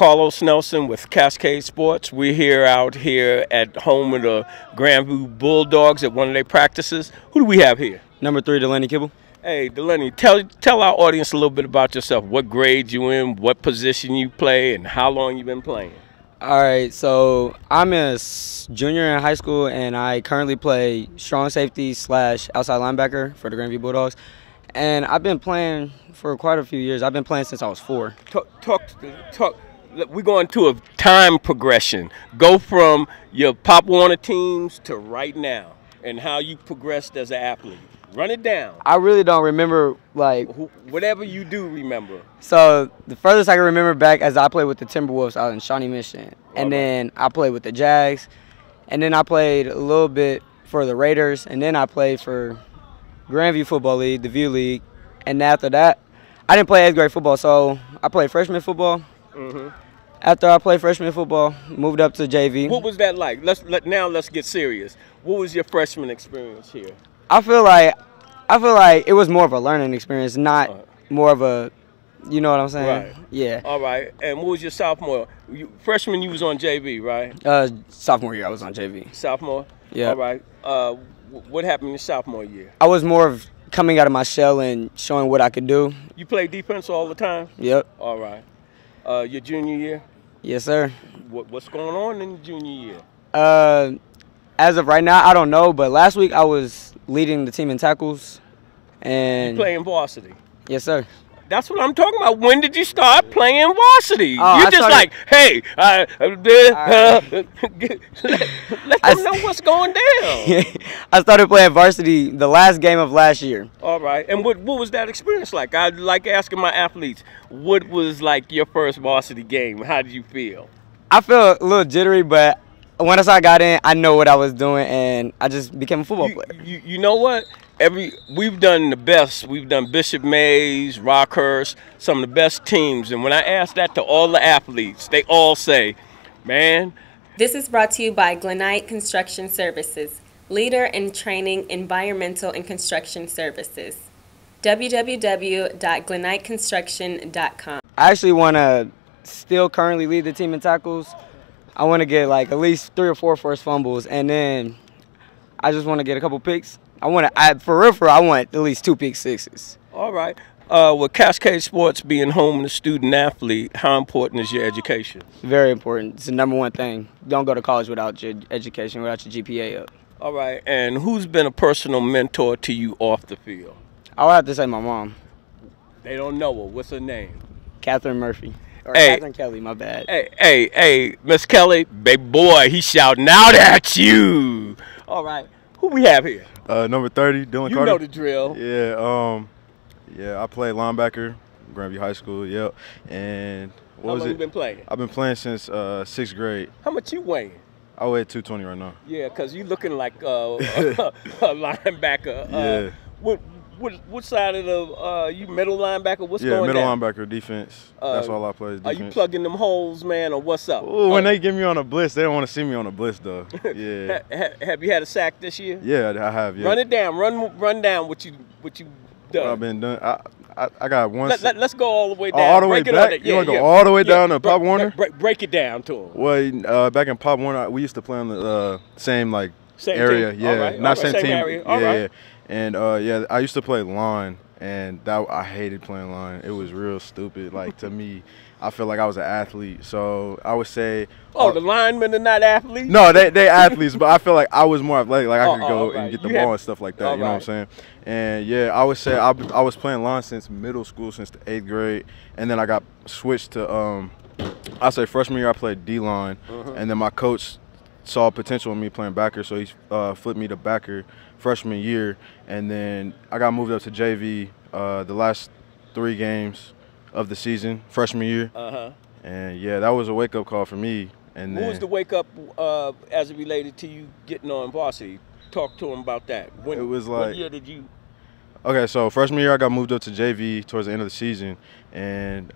Carlos Nelson with Cascade Sports. We're out here at home of the Grandview Bulldogs at one of their practices. Who do we have here? Number 3, Delaney Kibble. Hey, Delaney, tell our audience a little bit about yourself. What grade you in, what position you play, and how long you been playing. All right, so I'm a junior in high school, and I currently play strong safety / outside linebacker for the Grandview Bulldogs. And I've been playing for quite a few years. I've been playing since I was 4. Talk. We're going to a time progression. Go from your Pop Warner teams to right now, and how you progressed as an athlete. Run it down. I really don't remember, whatever you do remember. So the furthest I can remember back as I played with the Timberwolves out in Shawnee, Michigan. And then I played with the Jags. And then I played a little bit for the Raiders. And then I played for Grandview Football League, the View League. And after that, I didn't play 8th grade football, so I played freshman football. After I played freshman football, moved up to JV. What was that like? Now let's get serious. What was your freshman experience here? I feel like it was more of a learning experience, not more of a, you know what I'm saying? Right. Yeah. All right. And what was your sophomore? Freshman, you was on JV, right? Sophomore year, I was on JV. Sophomore? Yeah. All right. What happened in your sophomore year? I was more of coming out of my shell and showing what I could do. You play defense all the time? Yep. All right. Your junior year? Yes, sir. What's going on in your junior year? As of right now, I don't know, but last week I was leading the team in tackles. And you playing varsity? Yes, sir. That's what I'm talking about. When did you start playing varsity? Oh, You're just like, hey, let them know what's going down. I started playing varsity the last game of last year. All right. And what was that experience like? I like asking my athletes, what was like your first varsity game? How did you feel? I felt a little jittery, but once I got in, I know what I was doing, and I just became a football player. You know what? We've done the best. We've done Bishop Mays, Rockhurst, some of the best teams. And when I ask that to all the athletes, they all say, man. This is brought to you by Delaney Construction Services, leader in training environmental and construction services. www.delaneyconstruction.com. I actually want to still currently lead the team in tackles. I want to get like at least 3 or 4 first fumbles, and then I just want to get a couple picks. I want at least 2 pick sixes. All right. With Cascade Sports being home and a student athlete, how important is your education? Very important. It's the #1 thing. Don't go to college without your education, without your GPA up. All right. And who's been a personal mentor to you off the field? I would have to say my mom. They don't know her. What's her name? Catherine Murphy. Or hey, Catherine Kelly, my bad. Hey, Miss Kelly, baby boy, he's shouting out at you. All right. Who we have here? Number 30, Dylan Carter. You know the drill. Yeah, I played linebacker, Grandview High School, yep. And How long you been playing? I've been playing since 6th grade. How much you weighing? I weigh 220 right now. Yeah, because you looking like a linebacker. Yeah. What side of the, you middle linebacker? What's going on? Yeah, middle linebacker, defense. That's all I play is defense. Are you plugging them holes, man, or what's up? Ooh, when they get me on a blitz, they don't want to see me on a blitz, though. Yeah. Have you had a sack this year? Yeah, I have, yeah. Run it down. Run down what you done. What I've been doing. I got one. Let's go all the way down. All the way back? You want to go all the way down to Pop Warner? Break it down to him. Well, back in Pop Warner, we used to play on the same area. Team? Yeah, All right. not same team. Area. All right. And yeah, I used to play line, and I hated playing line. It was real stupid. Like, to me, I feel like I was an athlete. So I would say. Oh, the linemen are not athletes? No, they athletes, but I feel like I was more athletic. Like, I could go and get the ball and stuff like that. You know what I'm saying? And yeah, I would say I was playing line since middle school, since the 8th grade, and then I got switched to I say freshman year I played D line, and then my coach saw potential in me playing backer, so he flipped me to backer freshman year, and then I got moved up to JV the last 3 games of the season, freshman year. And yeah, that was a wake-up call for me. And what was the wake-up as it related to you getting on varsity? Talk to him about that. It was like, what year did you? Okay, so freshman year I got moved up to JV towards the end of the season, and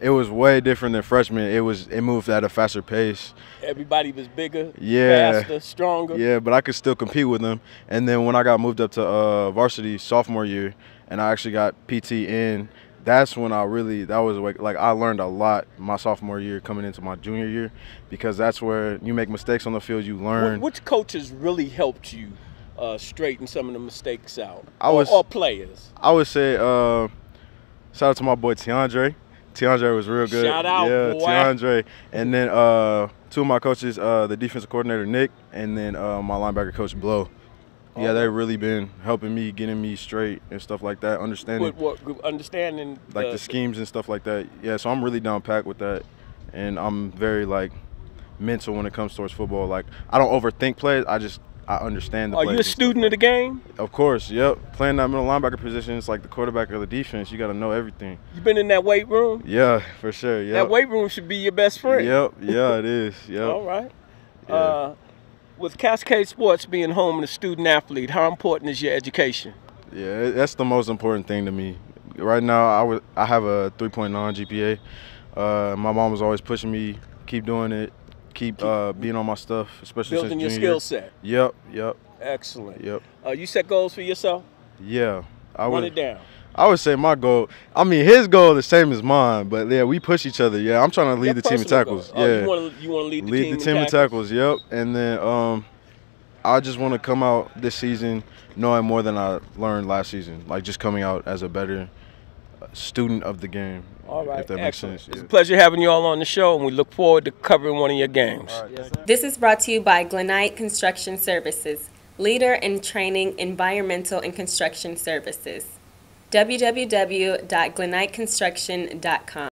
it was way different than freshman. It moved at a faster pace. Everybody was bigger, yeah, faster, stronger. Yeah, but I could still compete with them. And then when I got moved up to varsity sophomore year, and I actually got PT in that's when I really, that was like I learned a lot my sophomore year coming into my junior year, because that's where you make mistakes on the field, you learn. Which coaches really helped you straighten some of the mistakes out, or players? I would say shout out to my boy Tiandre. Tiandre was real good. Shout out, yeah, boy. Tiandre. And then two of my coaches, the defensive coordinator Nick, and then my linebacker coach Blow. Yeah, they've really been helping me, getting me straight and stuff like that, understanding. Understanding like the schemes and stuff like that. Yeah, so I'm really down packed with that, and I'm very like mental when it comes towards football. Like I don't overthink plays. I understand the plays. Are you a student of the game? Of course, yep. Playing that middle linebacker position, it's like the quarterback of the defense. You got to know everything. You been in that weight room? Yeah, for sure. Yeah. That weight room should be your best friend. Yep. Yeah, it is. Yep. All right. Yeah. With Cascade Sports being home and a student athlete, how important is your education? Yeah, that's the most important thing to me. Right now, I have a 3.9 GPA. My mom was always pushing me, keep doing it, keep being on my stuff, especially building since your junior skill set. Yep. Excellent. Yep. You set goals for yourself? Yeah. Run it down. I would say my goal, I mean, his goal is the same as mine, but yeah, we push each other. Yeah, I'm trying to lead the team in tackles. Yeah. Yeah. You want to lead the team in tackles? Yep. And then I just want to come out this season knowing more than I learned last season, like just coming out as a better student of the game. All right, if that excellent. makes sense. It's a pleasure having you all on the show, and we look forward to covering one of your games. All right. Yes, This is brought to you by Glenite Construction Services, leader in training environmental and construction services. www.gleniteconstruction.com